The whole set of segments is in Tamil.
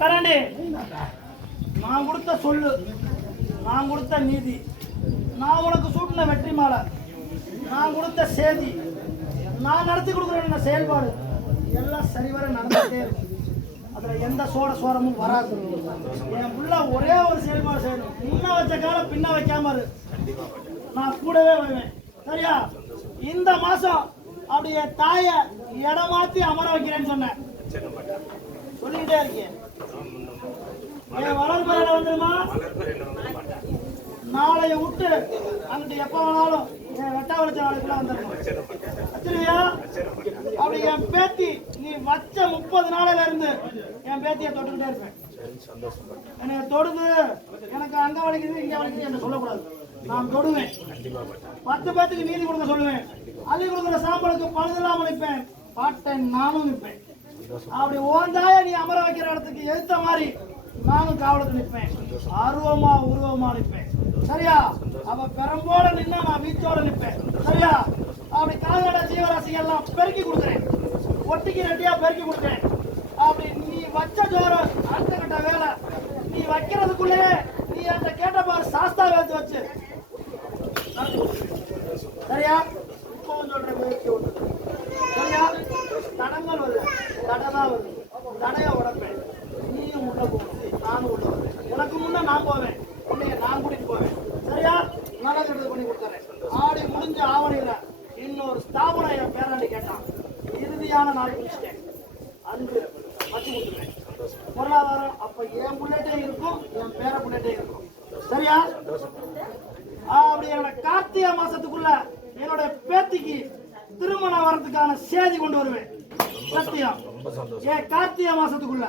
கரண்டி நான் கொடுத்த சொல்லு. நான் கொடுத்த நீதி. நான் உனக்கு சூட்டின வெற்றி மாலை நான் கொடுத்த செய்தி நான் நடத்தி கொடுக்குற செயல்பாடு? எல்லாம் சரிவர நடந்துட்டே இருக்கும் அதுல எந்த சோட சோரமும் வராது. என் புள்ள ஒரே ஒரு செயல்பாடு செய்யணும். முன்ன வச்ச காலம் பின்ன வைக்காம இரு. நான் கூடவே வருவேன். சரியா? இந்த மாசம் அப்படியே தாய இடமாத்தி அமர வைக்கிறேன்னு சொன்னேன். சொல்லிக்கிட்டே இருக்கேன். என் வளர்ப்பறையில வந்துருமா? நாளைய விட்டு அங்கிட்டு எப்ப வேணாலும் என் வெட்ட வளைச்ச நாளைக்குள்ள வந்துடணும். வச்சிருவியா? அப்படி என் பேத்தி நீ வச்ச முப்பது நாளையில இருந்து என் பேத்தியை தொட்டுக்கிட்டே இருப்பேன். என்னை தொடுது. எனக்கு அங்க வலிக்குது இங்க வலிக்குது என்று சொல்லக்கூடாது. நான் தொடுவேன். பத்து பேத்துக்கு நீதி கொடுக்க சொல்லுவேன். அள்ளி கொடுக்குற சாம்பலுக்கு பழுதெல்லாம் நிற்பேன் பாட்டை நானும் நிற்பேன் அப்படி ஓந்தாய நீ அமர வைக்கிற இடத்துக்கு எதிர்த்த மாதிரி நானும் காவலுக்கு நிற்பேன். ஆர்வமா உருவமா நிற்பேன். சரியா? அவ பெரம்போட நின்னா நான் வீச்சோட நிற்பேன். சரியா? அப்படி கால்நடை ஜீவராசி எல்லாம் பெருக்கி கொடுக்குறேன். ஒட்டிக்கு ரெட்டியா பெருக்கி கொடுக்குறேன். அப்படி நீ வச்ச ஜோரம் அடுத்த கட்ட வேலை. நீ வைக்கிறதுக்குள்ளே நீ என்கிட்ட கேட்ட பாரு சாஸ்தா வேத்து வச்சு. சரியா? இப்போ சொல்ற முயற்சி ஒன்று சரியா தடங்கள் வருது தடை தான் தடையை உடப்பேன் நீயும் உள்ள போகணும் நானும் உள்ள வரேன் உனக்கு முன்ன நான் போவேன் உன்னைய நான் கூட்டிட்டு போவேன் சரியா நல்லது பண்ணி கொடுத்துறேன் ஆடி முடிஞ்ச ஆவணியில இன்னொரு ஸ்தாபனம் என் பேராண்டி கேட்டான் இறுதியான நாள் முடிச்சிட்டேன் அன்று வச்சு கொடுத்துருவேன் பொருளாதாரம் அப்ப என் புள்ளட்டே இருக்கும் என் பேர புள்ளட்டே இருக்கும் சரியா அப்படி என்னோட கார்த்திகை மாசத்துக்குள்ள என்னோட பேத்திக்கு திருமணம் வர்றதுக்கான செய்தி கொண்டு வருவேன். சத்தியம். ஏன் கார்த்திகை மாசத்துக்குள்ள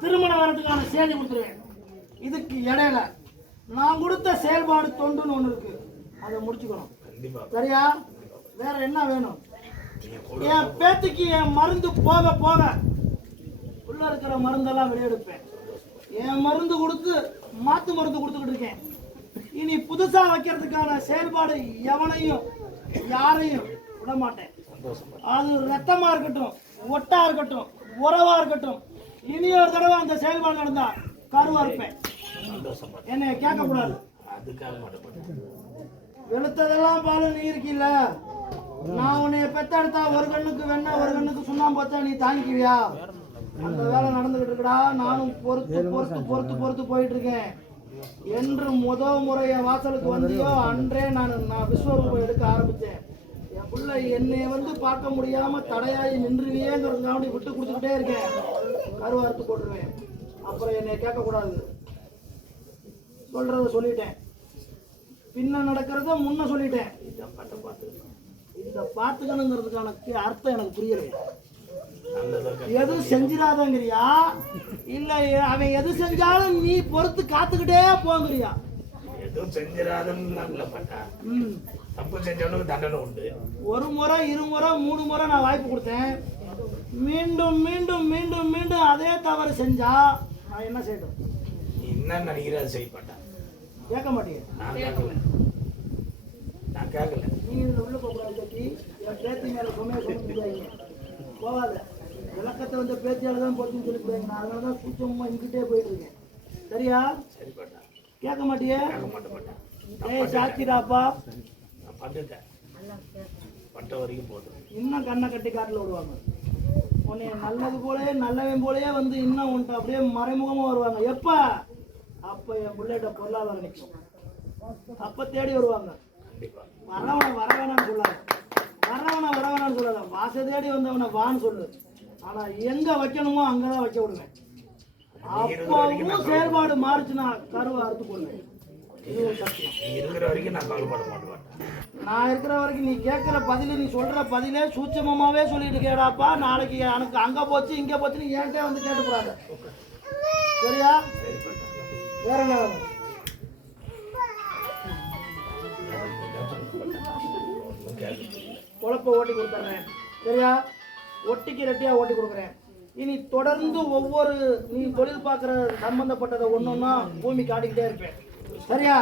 திருமணம் வர்றதுக்கான செய்தி கொடுத்துருவேன். இதுக்கு இடையில நான் கொடுத்த செயல்பாடு தொண்டுன்னு ஒண்ணு இருக்கு. அதை முடிச்சுக்கணும். சரியா? வேற என்ன வேணும்? என் பேத்திக்கு என் மருந்து போக போக உள்ள இருக்கிற மருந்தெல்லாம் வெளியெடுப்பேன். என் மருந்து கொடுத்து மாத்து மருந்து கொடுத்துக்கிட்டு இருக்கேன். இனி புதுசா வைக்கிறதுக்கான செயல்பாடு எவனையும் யாரையும் விட மாட்டேன் அது ரத்தமா இருக்கட்டும். ஒட்டா இருக்கட்டும் உறவா இருக்கட்டும் இனி ஒரு தடவை அந்த செயல்பாடு நடந்தா கருவா இருப்பேன். என்னை கேட்க கூடாது வெளுத்ததெல்லாம் பாலும் நீ இருக்கில்ல? நான் உன்னைய பெத்தெடுத்தா ஒரு கண்ணுக்கு வெண்ண ஒரு கண்ணுக்கு சுண்ணாம்பு வச்சா நீ தாங்கிக்குவியா அந்த வேலை நடந்துகிட்டு இருக்குடா. நானும் பொறுத்து பொறுத்து பொறுத்து பொறுத்து போயிட்டு இருக்கேன் என்று முத முறைய வாசலுக்கு வந்தியோ அன்றே நான் நான் விஸ்வரூபம் எடுக்க ஆரம்பிச்சேன் பிள்ளை என்னை வந்து பார்க்க முடியாம தடையாகி நின்றுவியேங்கிறதுக்காண்டி விட்டு கொடுத்துக்கிட்டே இருக்கேன். கருவார்த்து போட்டுருவேன். அப்புறம் என்னை கேட்கக்கூடாது. சொல்றத சொல்லிட்டேன். பின்ன நடக்கிறத முன்ன சொல்லிட்டேன். இதை பட்ட பார்த்து இதை பார்த்துக்கணுங்கிறதுக்கான அர்த்தம் எனக்கு புரியலையே எதுவும் செஞ்சிடாதங்கிறியா? இல்ல அவன் எது செஞ்சாலும் நீ பொறுத்து காத்துக்கிட்டே போங்கிறியா? எதுவும் செஞ்சிடாதுன்னு. தப்பு செஞ்சவனுக்கு தண்டனை உண்டு. ஒரு முறை இருமுறை மூணு முறை நான் வாய்ப்பு கொடுத்தேன். மீண்டும் மீண்டும் மீண்டும் மீண்டும் அதே தவறு செஞ்சா நான் என்ன செய்யணும் நீ என்ன நினைக்கிற அதை செய்யப்பட்டா கேட்க மாட்டேங்க. நான் கேட்கல. நான் கேட்கல. நீ இதுல உள்ள போகக்கூடாது கட்டி என் பேத்தி மேல சுமையை சொல்ல போகாத. விளக்கத்தை வந்து பேத்தியால தான் போச்சுன்னு சொல்லி போயிருங்க நான் அதனால தான் சூச்சமா இங்கிட்டே போயிட்டு இருக்கேன். சரியா? சரிப்பட்டா கேட்க மாட்டியே? கேட்க மாட்டேன் ஏய் நான் பட்டுட்டேன் பட்ட வரைக்கும் போதும் இன்னும் கண்ணை கட்டி காட்டில் விடுவாங்க. உன்னை நல்லது போலயே நல்லவன் போலயே வந்து இன்னும் உன்ட்ட அப்படியே மறைமுகமா வருவாங்க. எப்ப? அப்ப என் பிள்ளைகிட்ட பொருளாதாரம் நிற்கும் அப்ப தேடி வருவாங்க. வரவனை வர வேணாம்னு சொல்லாத. வரவனை வர வேணாம்னு சொல்லாத. வாச தேடி வந்தவனை வான்னு சொல்லு. ஆனா எங்க வைக்கணுமோ அங்கதான் வைக்க விடுவேன். அப்பவும் செயல்பாடு மாறுச்சுன்னா கருவை அறுத்து நீ இருக்கிற வரைக்கும் நான் கவலைப்பட மாட்டேன். நான் இருக்கிற வரைக்கும் நீ கேட்குற பதில் நீ சொல்கிற பதிலே சூட்சமமாவே சொல்லிட்டு கேடாப்பா நாளைக்கு எனக்கு அங்கே போச்சு இங்கே போச்சுன்னு என்கிட்ட வந்து கேட்டுக்கூடாது. சரியா? வேற என்ன வேணும்? ஓட்டி கொடுத்துட்றேன். சரியா? ஒட்டிக்கு ரெட்டியாக ஓட்டி கொடுக்குறேன். இனி தொடர்ந்து ஒவ்வொரு நீ தொழில் பார்க்குற சம்மந்தப்பட்டதை ஒன்று ஒன்றா பூமி காட்டிக்கிட்டே இருப்பேன். சரியா?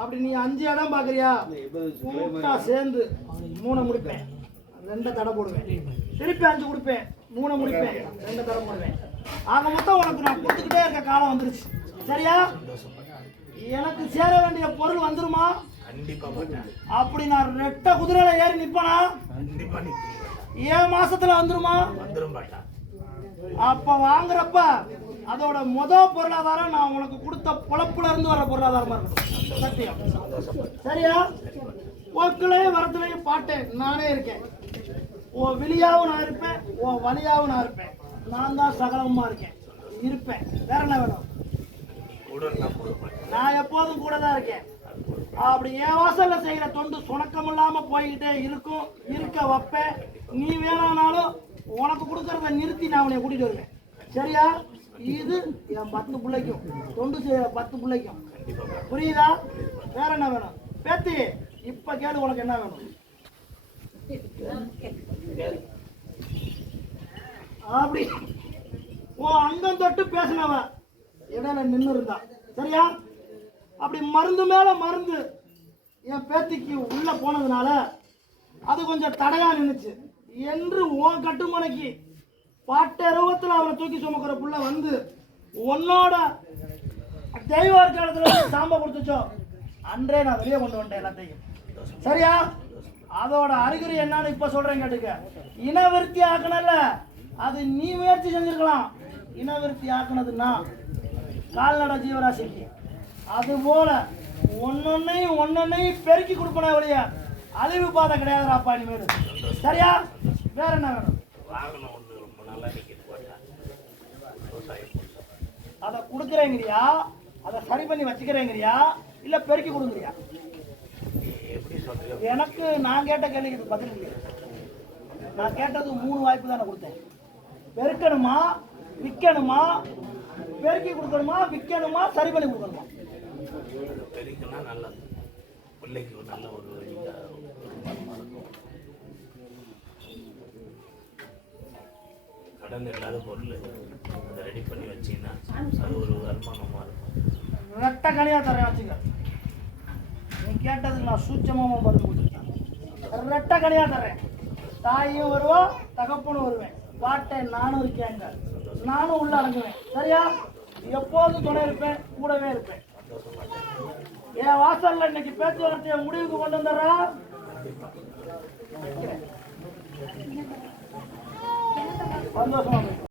அப்படி நீ அஞ்சு இடம் பார்க்குறியா? கூட்டா சேர்ந்து மூணை முடிப்பேன். ரெண்டை தடை போடுவேன். திருப்பி அஞ்சு கொடுப்பேன். மூணை முடிப்பேன். ரெண்டை தடை போடுவேன். ஆக மொத்தம் உனக்கு நான் கொடுத்துக்கிட்டே இருக்க காலம் வந்துருச்சு. சரியா? எனக்கு சேர வேண்டிய பொருள் வந்துருமா? அப்படி நான் ரெட்ட குதிரையில ஏறி நிப்பனா? ஏன் மாசத்துல வந்துருமா? வந்துடும் பாட்டேன் அப்ப வாங்குறப்ப அதோட முத பொருளாதாரம் நான் உனக்கு கொடுத்த பொழப்புல இருந்து வர பொருளாதாரமா இருக்கணும் சத்தியம். சந்தோஷம் சரியா? போக்குலையும் வரத்துலையும் பாட்டேன் நானே இருக்கேன். உன் விழியாவும் நான் இருப்பேன் உன் வழியாவும் நான் இருப்பேன். நான் தான் சகலமா இருக்கேன். இருப்பேன். வேற என்ன வேணும்? நான் எப்போதும் கூட தான் இருக்கேன். அப்படி என் வாசல்ல செய்யற தொண்டு சுணக்கம் இல்லாம போய்கிட்டே இருக்கும். இருக்க வைப்பேன். நீ வேணானாலும் உனக்கு கொடுக்கறத நிறுத்தி நான் உன்னை கூட்டிட்டு வருவேன். சரியா? இது என் பத்து பிள்ளைக்கும். தொண்டு செய்யற பத்து பிள்ளைக்கும். புரியுதா? வேற என்ன வேணும்? பேத்தி இப்ப கேளு உனக்கு என்ன வேணும்? அப்படி. உன் அங்கம் தொட்டு பேசினவ இடையில நின்று இருந்தா. சரியா? அப்படி மருந்து மேல மருந்து என் பேத்திக்கு உள்ள போனதுனால அது கொஞ்சம் தடையா நின்னுச்சு. என்று உன் கட்டுமனைக்கு பாட்டரூபத்தில் அவனை தூக்கி சுமக்கிற புள்ள வந்து உன்னோட தெய்வ காலத்தில் சாம்ப கொடுத்துச்சோ? அன்றே நான் வெளியே கொண்டு வந்துட்டேன் எல்லாத்தையும். சரியா? அதோட அறிகுறி என்னன்னு இப்ப சொல்றேன் கேட்டுக்க. இனவிருத்தி ஆக்கணும்ல அது நீ முயற்சி செஞ்சிருக்கலாம். இனவிருத்தி ஆக்குனதுன்னா கால்நடை ஜீவராசிக்கு. அது போல ஒன்னொன்னையும் ஒன்னொன்னையும் பெருக்கி கொடுப்பன வழிய அழிவு பாதை கிடையாதுராப்பா இனிமேல். சரியா? வேற என்ன வேணும் வாகனம் ஒன்று ரொம்ப நல்லா நிற்கிது பாட்டேன் விவசாயம் அதை கொடுக்குறேங்கிறியா? அதை சரி பண்ணி வச்சுக்கிறேங்கிறியா? இல்ல பெருக்கி கொடுக்குறியா எப்படி எனக்கு நான் கேட்ட கேள்விக்கு பதில் இல்லை நான் கேட்டது மூணு வாய்ப்பு தானே கொடுத்தேன். பெருக்கணுமா? விற்கணுமா? பெருக்கி கொடுக்கணுமா? விற்கணுமா? சரி பண்ணி கொடுக்கணுமா? பெருக்குன்னா நல்லது. பிள்ளைக்கு நல்ல ஒரு கடன் இல்லாத பொருள். ரெடி பண்ணி வச்சீங்கன்னா அது ஒரு வருமானமாக இருக்கும். ரெட்ட கனியா தரேன் வச்சுங்க. நீ கேட்டதுக்கு நான் சூட்சமாக பதில் கொடுத்துருக்கேன் ரெட்ட கனியா தரேன். தாயும் வருவோம் தகப்பனும் வருவேன். பாட்டேன் நானும் இருக்கேங்க நானும் உள்ள அடங்குவேன். சரியா? எப்போதும் துணை இருப்பேன் கூடவே இருப்பேன். என் வாசல்ல இன்னைக்கு பேச்சுவார்த்தையை முடிவுக்கு கொண்டு வந்துடுறா? சந்தோஷமா